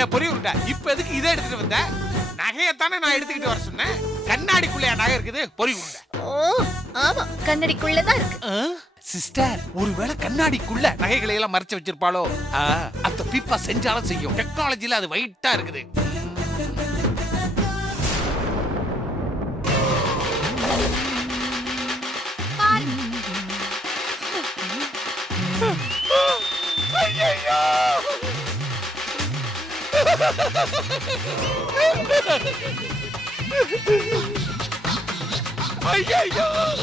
ஏன் பொறி உருண்டை, இப்ப எதுக்கு இதை எடுத்துட்டு வந்த? நகையத்தானே நான் எடுத்துக்கிட்டு வர சொன்னேன். கண்ணாடிக்குள்ளே நகை இருக்குது பொறி உருண்டை. ஓ ஆமா, கண்ணாடிக்குள்ளதான் இருக்கு. சிஸ்டர், ஒருவேளை கண்ணாடிக்குள்ள நகைகளை எல்லாம் மறைச்சு வச்சிருப்பாளோ? அந்த பீப்பா செஞ்சாலும் செய்யும். டெக்னாலஜில அது வெயிட்டா இருக்குது.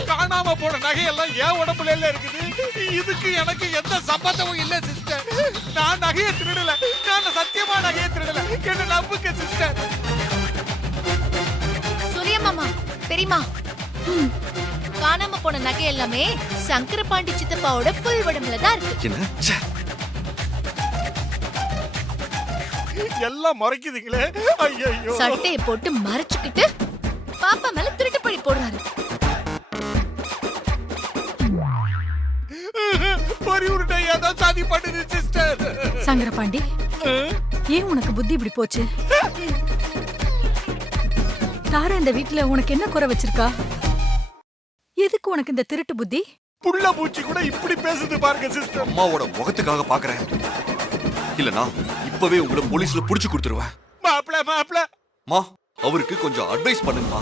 காணாம போன நகையெல்லாம் ஏன் உடம்புல இருக்குது. இதுக்கு எனக்கு எந்த சம்பந்தமும் இல்ல சிஸ்டர். நான் நகையை திருடல. நான் சத்தியமா நகையை திருடல. என்ன நம்புங்க சிஸ்டர். சூரிய மாமா, பெரியமா, காணாம போன நகை எல்லாமே சங்கரபாண்டி சித்தப்பாவோட புல் உடம்புல தான் இருக்கு. எல்லாம் மறைக்குதுங்களே. ஐயோ, சட்டையை போட்டு மறைச்சுக்கிட்டு பாப்பா மேல திருட்டு பழி போடுறாரு. பொறி உருண்டை ஏதோ சாதி பண்ணுது சிஸ்டர். சங்கரபாண்டி, ஏன் உனக்கு புத்தி இப்படி போச்சு? தாரா இந்த வீட்டுல உனக்கு என்ன குறை வச்சிருக்கா? எதுக்கு உனக்கு இந்த திருட்டு புத்தி? புள்ள பூச்சி கூட இப்படி பேசுது பாருங்க சிஸ்டர். அம்மாவோட முகத்துக்காக பாக்குறேன். இல்லனா இப்பவே உங்களை போலீஸ்ல புடிச்சு கொடுத்துருவேன். மாப்ள மா, அவருக்கு கொஞ்சம் அட்வைஸ் பண்ணுங்கம்மா.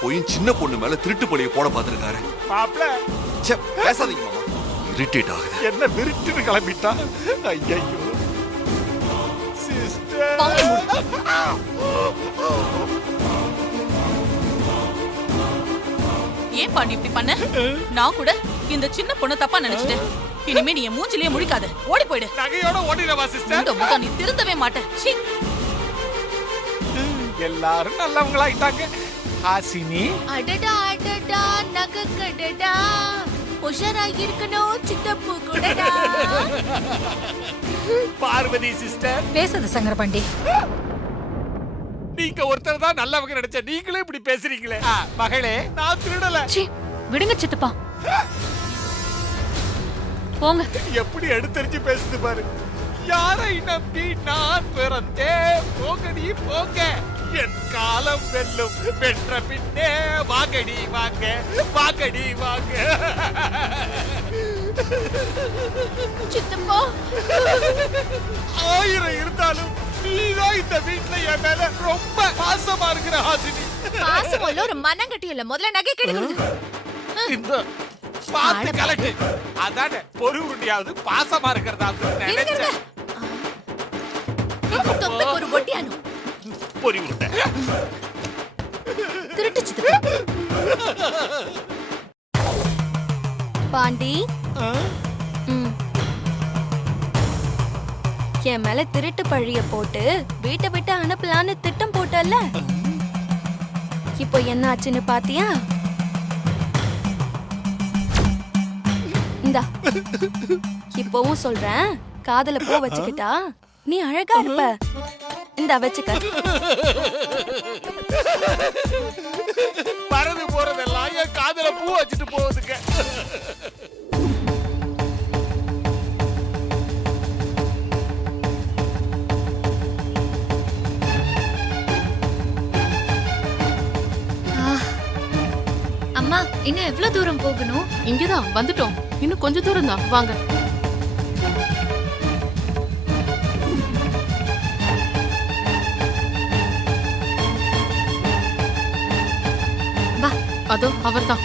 போயும் சின்ன பொண்ணு மேல திருட்டு பழிய போட பாத்துருக்காரு. மாப்ள பேசாதீங்க மாமா, இரிட்டேட் ஆகுது. என்ன விருட்டுன்னு கிளம்பிட்டா. ஐயோ சிஸ்டர், ஏன் பாண்டி இப்படி பண்ண? நான் கூட இந்த சின்ன பொண்ணு தப்பா நினைச்சிட்டேன். இனிமே நீ என் மூஞ்சிலேயே முழிக்காத, ஓடி போயிடு. நகையோட ஓடிடவா சிஸ்டர்? இந்த முகம் நீ திருந்தவே மாட்ட. எல்லாரும் நல்லவங்களாயிட்டாங்க. ஹாசினி, அடடா அடடா நகை கடடா, உஷாரா இருக்கணும் சித்தப்பு கூடடா. பார்வதி சிஸ்டர், பேசாத சங்கரபாண்டி. நீங்க ஒருத்தர் தான் நல்லவங்க நினைச்ச, நீங்களே இப்படி பேசுறீங்களே. மகளே, நான் திருடல. விடுங்க சித்தப்பா, போங்க. எப்படி எடுத்தறிஞ்சு பேசுது பாரு. யாரை நம்பி நான் பிறந்தேன்? போகடி போங்க, என் காலம் வெல்லும். வென்ற பின்னே வாங்கடி வாங்க, வாங்கடி வாங்க. சித்தப்பா, 1000 இருந்தாலும் நீதான் இந்த வீட்டுல என் மேல ரொம்ப பாசமா இருக்கிற ஹாசினி. பாசம் இல்ல, ஒரு மனங்கட்டி இல்ல. முதல்ல நகை கெடுக்கிறது. இந்த பாத்து கலக்கு. அதானே பொறி உருண்டியாவது பாசமா இருக்கிறதா நினைச்சேன். தொப்பைக்கு ஒரு ஒட்டியானு பொறி உருண்டை திருட்டு சித்தப்பா. பாண்டி, என் மேல திருட்டு பழிய போட்டு வீட்டை விட்டு அனுப்பலான்னு திட்டம் போட்டல்ல, இப்போ என்ன ஆச்சுன்னு பாத்தியா? இந்தா, இப்பவும் சொல்றேன், காதல பூ வச்சுக்கிட்டா நீ அழகா இருப்ப. இந்த வச்சுக்க. பறந்து போறதெல்லாம் என் காதல பூ வச்சுட்டு போகுதுங்க. அம்மா, இன்னும் எவ்வளவு தூரம் போகணும்? இங்கதான் வந்துட்டோம். இன்னும் கொஞ்ச தூரம் தான், வாங்க. வா. அதோ அவர்தான்.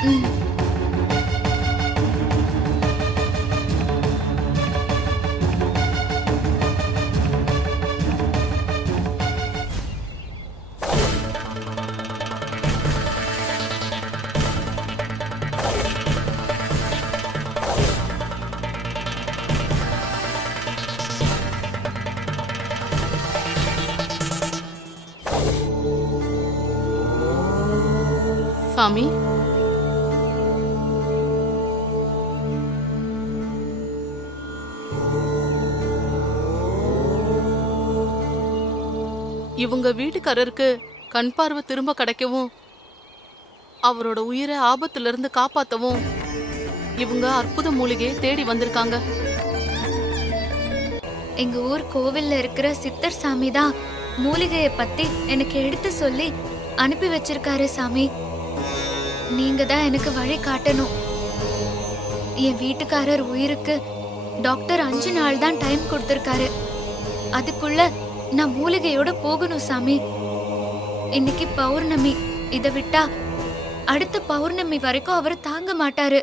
சாமி, இவங்க வீட்டுக்காரருக்கு கண் பார்வை திரும்ப கிடைக்கவும் அவரோட உயிரை ஆபத்துல இருந்து காப்பாத்தவும் இவங்க அற்புத மூலிகையை தேடி வந்திருக்காங்க. எங்க ஊர் கோவில்ல இருக்கிற சித்தர் சாமி தான் மூலிகைய பத்தி எனக்கு எடுத்து சொல்லி அனுப்பி வச்சிருக்காரு சாமி. நீங்க தான் எனக்கு வழி காட்டணும். என் வீட்டுக்காரர் உயிருக்கு டாக்டர் 5 நாள் தான் டைம் கொடுத்திருக்காரு. அதுக்குள்ள நான் மூலிகையோட போகணும் சாமி. இன்னைக்கு பௌர்ணமி. இத விட்டா அடுத்த பௌர்ணமி வரைக்கும் அவர் தாங்க மாட்டாரு.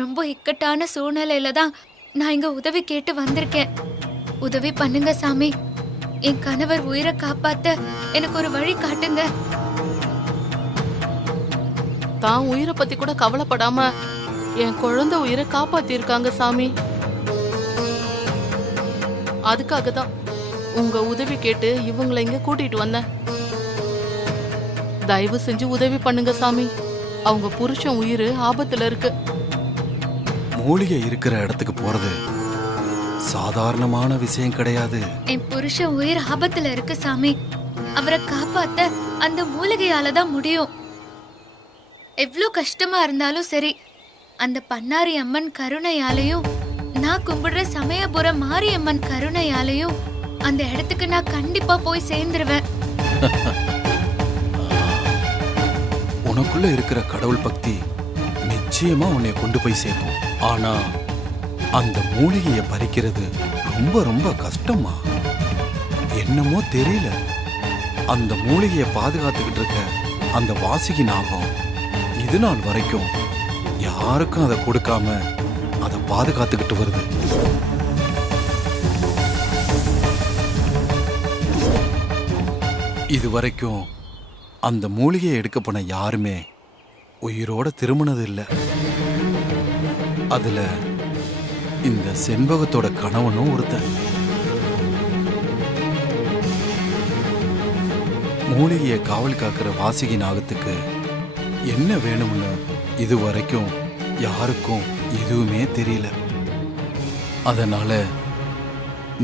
ரொம்ப இக்கட்டான சூழ்நிலையில தான் நான் இங்க உதவி கேட்டு வந்திருக்கேன். உதவி பண்ணுங்க சாமி. என் கணவர் உயிரை காப்பாத்த எனக்கு ஒரு வழி காட்டுங்க. தான் உயிரை பத்தி கூட கவலைப்படாம என் குழந்தை உயிரை காப்பாத்திருக்காங்க சாமி. அதுக்காக தான் உங்க உதவி கேட்டு இவங்களை இங்க கூட்டிட்டு வந்தேன். தயவு செஞ்சு உதவி பண்ணுங்க சாமி. அவங்க புருஷன் உயிர் ஆபத்துல இருக்கு. மூலிகை இருக்கிற இடத்துக்கு போறது சாதாரணமான விஷயம் கிடையாது. என் புருஷன் உயிர் ஆபத்துல இருக்கு சாமி. அவரை காப்பாத்த அந்த மூலிகையால தான் முடியும். எவ்வளவு கஷ்டமா இருந்தாலும் சரி, அந்த பண்ணாரி அம்மன் கருணையாலையும் நான் கும்பிடுற சமயபுரம் மாரியம்மன் கருணையாலையும் அந்த இடத்துக்கு நான் கண்டிப்பா போய் சேர்ந்துருவேன். உனக்குள்ள இருக்கிற கடவுள் பக்தி நிச்சயமா உன்னை கொண்டு போய் சேர்க்கும். ஆனா அந்த மூலிகையை பறிக்கிறது ரொம்ப ரொம்ப கஷ்டமா. என்னமோ தெரியல, அந்த மூலிகையை பாதுகாத்துக்கிட்டு இருக்க அந்த வாசுகி நாகம் இது நாள் வரைக்கும் யாருக்கும் அதை கொடுக்காம அதை பாதுகாத்துக்கிட்டு வருது. இது வரைக்கும் அந்த மூலிகையை எடுக்க போன யாருமே உயிரோட திரும்பினது இல்லை. அதுல இந்த செண்பகத்தோட கணவனும் ஒருத்தன். மூலிகையை காவல் காக்கிற வாசுகி நாகத்துக்கு என்ன வேணும்னு இது வரைக்கும் யாருக்கும் எதுவுமே தெரியல. அதனால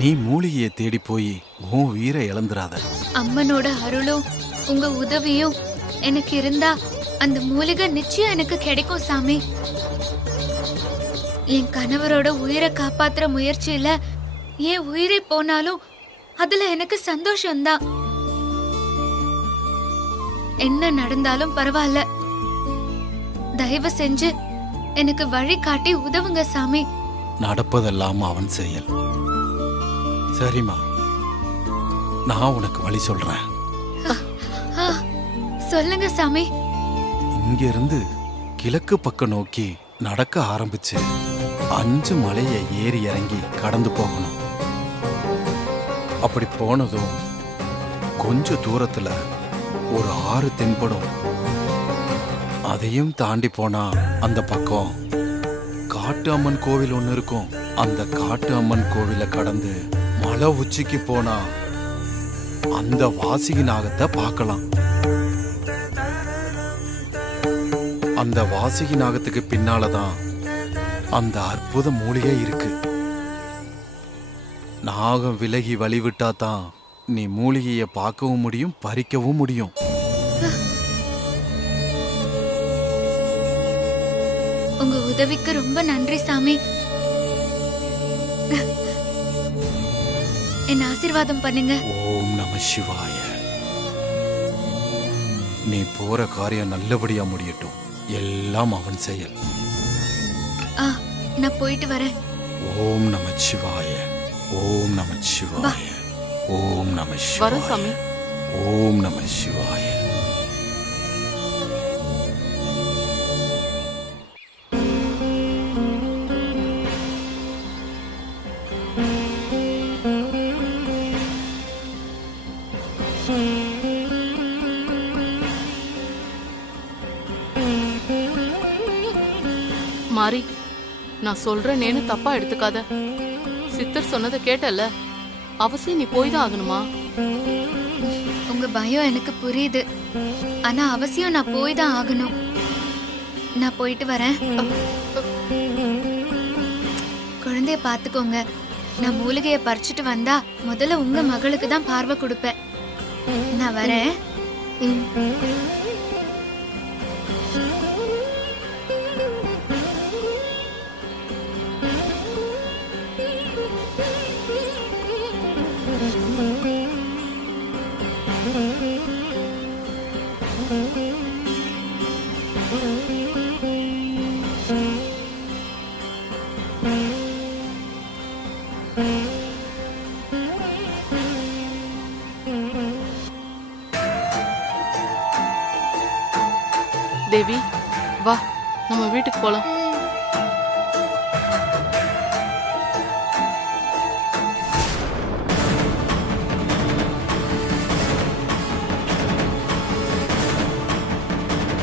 நீ மூலிகையை தேடி போய் உன் உயிரை இழந்துராத. அம்மனோட அருளும் உங்க உதவியும் எனக்கு இருந்தா அந்த மூலிகை நிச்சயம் எனக்கு கிடைக்கும் சாமி. என் கணவரோட உயிரை காப்பாத்துற முயற்சியில என் உயிரை போனாலும் அதுல எனக்கு சந்தோஷம்தான். என்ன நடந்தாலும் பரவாயில்ல. தயவு செஞ்சு எனக்கு வழி காட்டி உதவுங்க சாமி. நடப்பதெல்லாம் அவன் செயல். சரிம்மா, நான் உனக்கு வழி சொல்றேன். சொல்லுங்க சாமி. இங்கிருந்து கிழக்கு பக்கம் நோக்கி நடக்க ஆரம்பிச்சு 5 மலையை ஏறி இறங்கி கடந்து போகணும். அப்படி போனதும் கொஞ்ச தூரத்துல ஒரு ஆறு தென்படும். அதையும் தாண்டி போனா அந்த பக்கம் காட்டு அம்மன் கோவில் ஒண்ணு இருக்கும். அந்த காட்டு அம்மன் கோவிலை கடந்து மலை உச்சிக்கு போனா அந்த வாசுகி நாகத்தை பார்க்கலாம். அந்த வாசுகி நாகத்துக்கு பின்னாலதான் அந்த அற்புத மூலிகை இருக்கு. நாகம் விலகி வழிவிட்டா தான் நீ மூலிகையை பார்க்கவும் முடியும், பறிக்கவும் முடியும். உங்க உதவிக்கு ரொம்ப நன்றி சாமி. என்ன ஆசீர்வாதம் பண்ணுங்க. ஓம் நம சிவாய. நீ போற காரியம் நல்லபடியா முடியட்டும். எல்லாம் அவன் செயல். நான் போயிட்டு வரேன். ஓம் நம சிவாய. ஓம் நம சிவாய. ஓம் நம வர சிவாய. சாமி. ஓம் நம சிவாய. மாறி, நான் சொல்றேனேன்னு தப்பா எடுத்துக்காத. சித்தர் சொன்னதை கேட்டல, அவசியம் நீ போய் தான் ஆகணுமா? உங்க பயம் எனக்கு புரியுது. ஆனா அவசியம் நான் போய் தான் ஆகணும். நான் போயிட்டு வரேன். குழந்தைய பாத்துக்கோங்க. நான் மூலிகையை பறிச்சுட்டு வந்தா முதல்ல உங்க மகளுக்கு தான் பார்வை கொடுப்பேன். நான் வரேன். தேவி வா நம்ம வீட்டுக்கு போலாம்.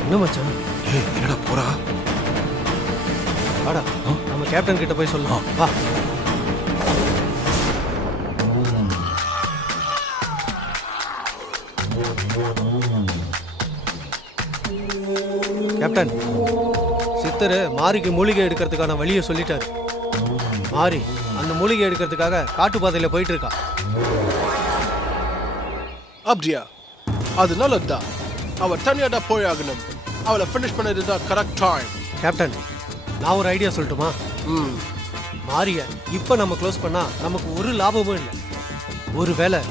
என்ன மச்சான்? ஏய் என்னடா போறா? வாடா நம்ம கேப்டன் கிட்ட போய் சொல்லலாம். வா கேப்டன், சித்தர் மாரிக்கு மூலிகை எடுக்கிறதுக்கான வழியை சொல்லிட்டாரு. மாரி அந்த மூலிகை எடுக்கிறதுக்காக காட்டுப்பாதையில போயிட்டு இருக்கா. அப்படியா? அது நல்லதுதான். அவ தனியா தான் போய் ஆகணும். அவளை ஃபினிஷ் பண்ணதுதான் கரெக்ட் டைம். கேப்டன், நான் ஒரு ஐடியா சொல்லட்டுமா? மாரிய இப்ப நம்ம க்ளோஸ் பண்ணா நமக்கு ஒரு லாபமும் இல்லை. ஒருவேளை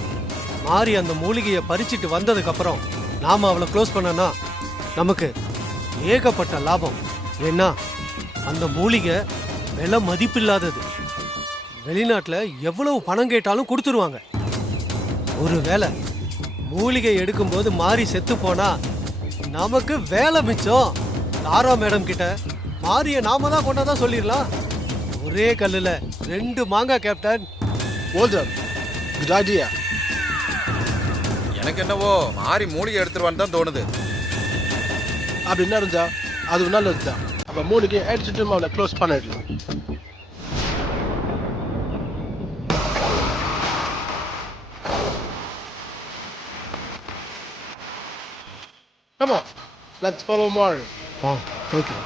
மாரி அந்த மூலிகையை பறிச்சிட்டு வந்ததுக்கு அப்புறம் நாம அவளை க்ளோஸ் பண்ணனா நமக்கு ஏகப்பட்ட லாபம். ஏன்னா அந்த மூலிகை விலை மதிப்பில்லாதது. வெளிநாட்டுல எவ்வளவு பணம் கேட்டாலும் கொடுத்துருவாங்க. ஒருவேளை மூலிகை எடுக்கும்போது மாறி செத்து போனா நமக்கு வேலை மிச்சம். தாரா மேடம் கிட்ட மாரிய நாம தான் கொண்டாதான் சொல்லிடலாம். ஒரே கல்லுல 2 மாங்காய் கேப்டன். Well good idea. எனக்கு என்னவோ மாறி மூலிகை எடுத்துருவான்னு தான் தோணுது. அப்படி நடந்தா அது நல்லதுதான். அப்ப மூலிகை எடுத்துட்டு அவளை க்ளோஸ் பண்ணிடலாம். Come on, let's follow Mari. Okay.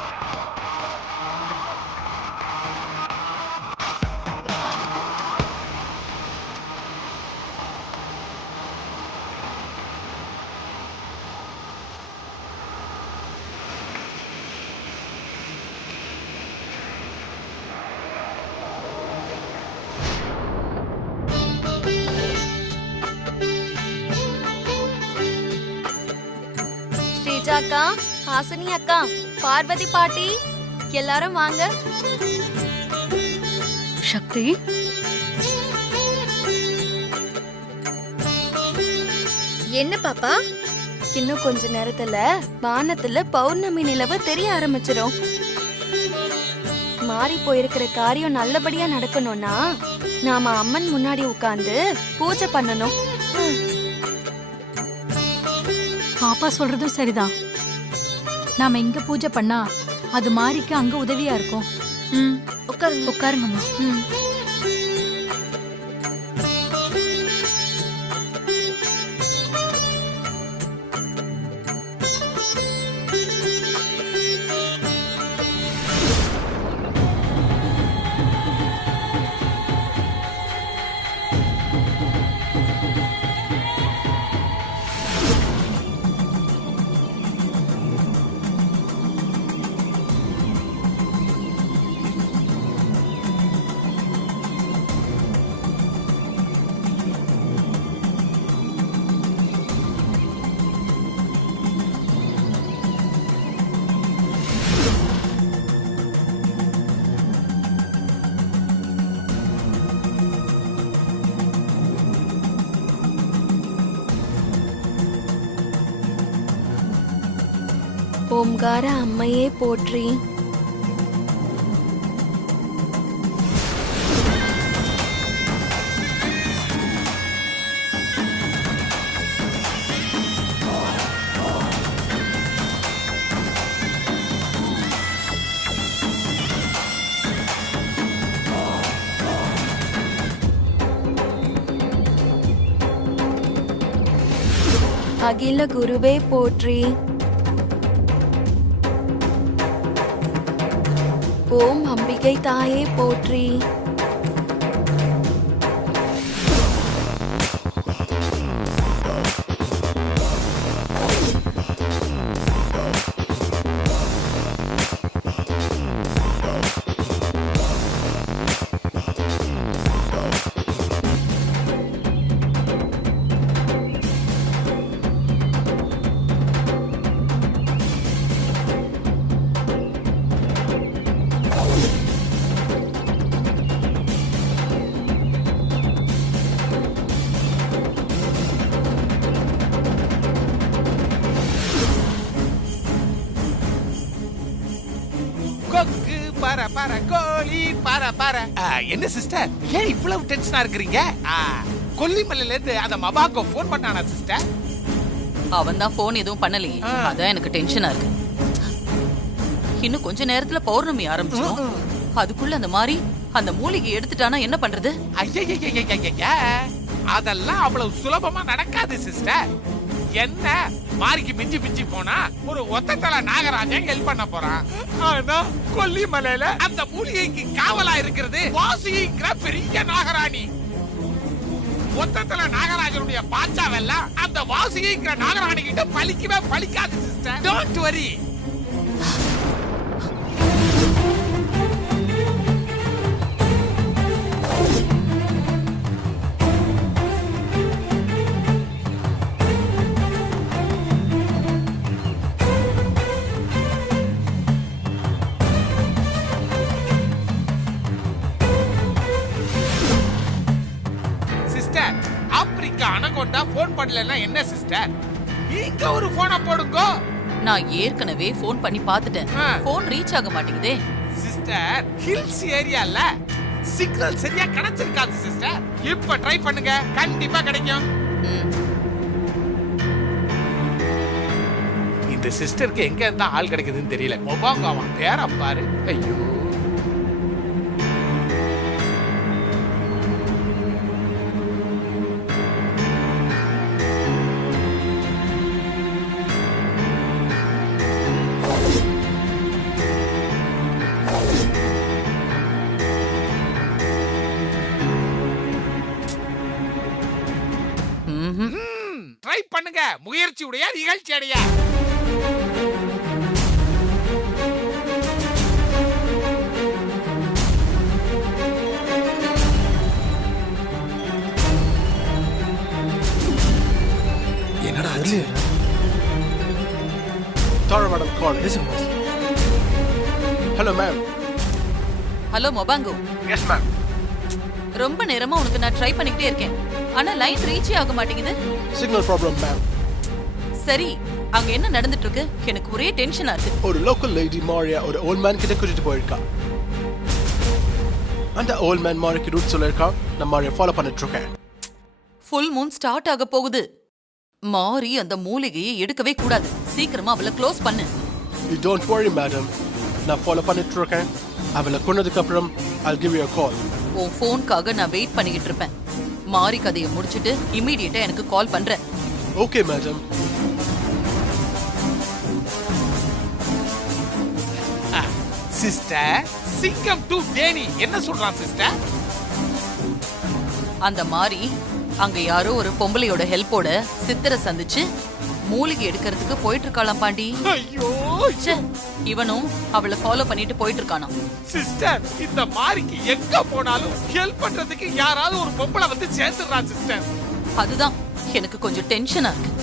Sreeja அக்கா, ஹாசினி அக்கா, பார்வதி பாட்டி, எல்லாரும் வாங்க. சக்தி, என்ன பாப்பா? இன்னும் கொஞ்ச நேரத்துல வானத்துல பௌர்ணமி நிலவு தெரிய ஆரம்பிச்சிடும். மாறி போயிருக்கிற காரியம் நல்லபடியா நடக்கணும்னா நாம அம்மன் முன்னாடி உட்கார்ந்து பூஜை பண்ணணும். பாப்பா சொல்றதும் சரிதான். நாம இங்க பூஜை பண்ணா அது மாரிக்கு அங்க உதவியா இருக்கும். உட்காருங்க. உட்காருங்கம்மா. ஓம்கார அம்மையே போற்றி. அகில குருவே போற்றி. ஓம் அம்பிகை தாயே போற்றி. பர கோழி பர. என்ன சிஸ்டர், ஏன் இவ்வளவு டென்ஷனா இருக்கிறீங்க? கொல்லிமலையில இருந்து அந்த மபாக்கோ ஃபோன் பண்ணானா சிஸ்டர்? அவன் தான் போன் எதுவும் பண்ணலையே, அதான் எனக்கு டென்ஷனா இருக்கு. இன்னும் கொஞ்ச நேரத்துல பௌர்ணமி ஆரம்பிச்சிடும். அதுக்குள்ள அந்த மாதிரி அந்த மூலிகை எடுத்துட்டானா என்ன பண்றது? ஐயா, அதெல்லாம் அவ்வளவு சுலபமா நடக்காது சிஸ்டர். என்ன மாரிக்கு மிஞ்சி போனா ஒரு ஒத்தத்தல நாகராஜன் ஹெல்ப் பண்ண போறான். ஆனா கொல்லிமலையில அந்த மூலிகைக்கு காவலா இருக்கிறது வாசிங்கிற பெரிய நாகராணி. ஒத்தத்தல நாகராஜனுடைய பாச்சாவெல்லாம் அந்த வாசிங்கிற நாகராணி கிட்ட பலிக்கவே பலிக்காது sister. Don't worry. Anaconda phone பண்ணலன்னா என்ன சிஸ்டர்? நீங்க ஒரு போனை போடுங்க. நான் ஏற்கனவே போன் பண்ணி பார்த்துட்டேன். போன் ரீச் ஆக மாட்டேங்குதே சிஸ்டர். ஹில்ஸ் ஏரியால சிக்னல் சரியா கிடைச்சிருக்காது சிஸ்டர். இப்ப ட்ரை பண்ணுங்க, கண்டிப்பா கிடைக்கும். இந்த சிஸ்டருக்கு எங்க இருந்தா ஆள் கிடைக்குதுன்னு தெரியல. மொபாங்காவா பேர பாரு. ஐயோ, ட்ரை பண்ணுங்க. முயற்சியுடைய நிகழ்ச்சி அடைய. என்னடா ஆச்சு? Tara madam call. Hello ma'am. Hello மொபாங்கோ. Yes ma'am. ரொம்ப நேரமா உனக்கு நான் ட்ரை பண்ணிக்கிட்டே இருக்கேன். ஆனா லைன் ரீச் ஆக மாட்டேங்குது. Signal problem ma'am. சரி, அங்க என்ன நடந்துட்டு இருக்கு? எனக்கு ஒரே டென்ஷனா இருக்கு. ஒரு local lady Maria ஒரு old man கிட்ட கூட்டிட்டு போயிருக்கா. அந்த old man Maria ரூட் சொல்லிருக்கா. நான் Maria ஃபாலோ பண்ணிட்டு இருக்கேன். ஃபுல் மூன் ஸ்டார்ட் ஆக போகுது. மாரி அந்த மூலிகையை எடுக்கவே கூடாது. சீக்கிரமா அவளை க்ளோஸ் பண்ணு. You don't worry madam. நான் ஃபாலோ பண்ணிட்டு இருக்கேன். அவளை கொன்னதுக்கு அப்புறம் I'll give you a call. உன் ஃபோனுக்காக நான் வெயிட் பண்ணிக்கிட்டு இருப்பேன். மாரி கதையை முடிச்சிட்டு இமிடியேட்டா எனக்கு கால் பண்றேன். Okay madam. சிஸ்டர், சிங்கம் டு டேனி என்ன சொல்றான் சிஸ்டர்? அந்த மாரி அங்க யாரோ ஒரு பொம்பளையோட ஹெல்ப்போட சித்தரை சந்திச்சு மூலிகை எடுக்கிறதுக்கு போயிட்டு இருக்காளாம் பாண்டி. ஐயோ, இவனும் அவளை ஃபாலோ பண்ணிட்டு போயிட்டு இருக்கானாம். சிஸ்டர், இந்த மாரிக்கு எங்க போனாலும் ஹெல்ப் பண்றதுக்கு யாராவது ஒரு பொம்பளை வந்து சேர்ந்துடுறான் சிஸ்டர். அதுதான் எனக்கு கொஞ்சம் டென்ஷனா இருக்கு.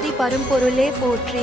ஆதி பரம்பொருளே போற்றி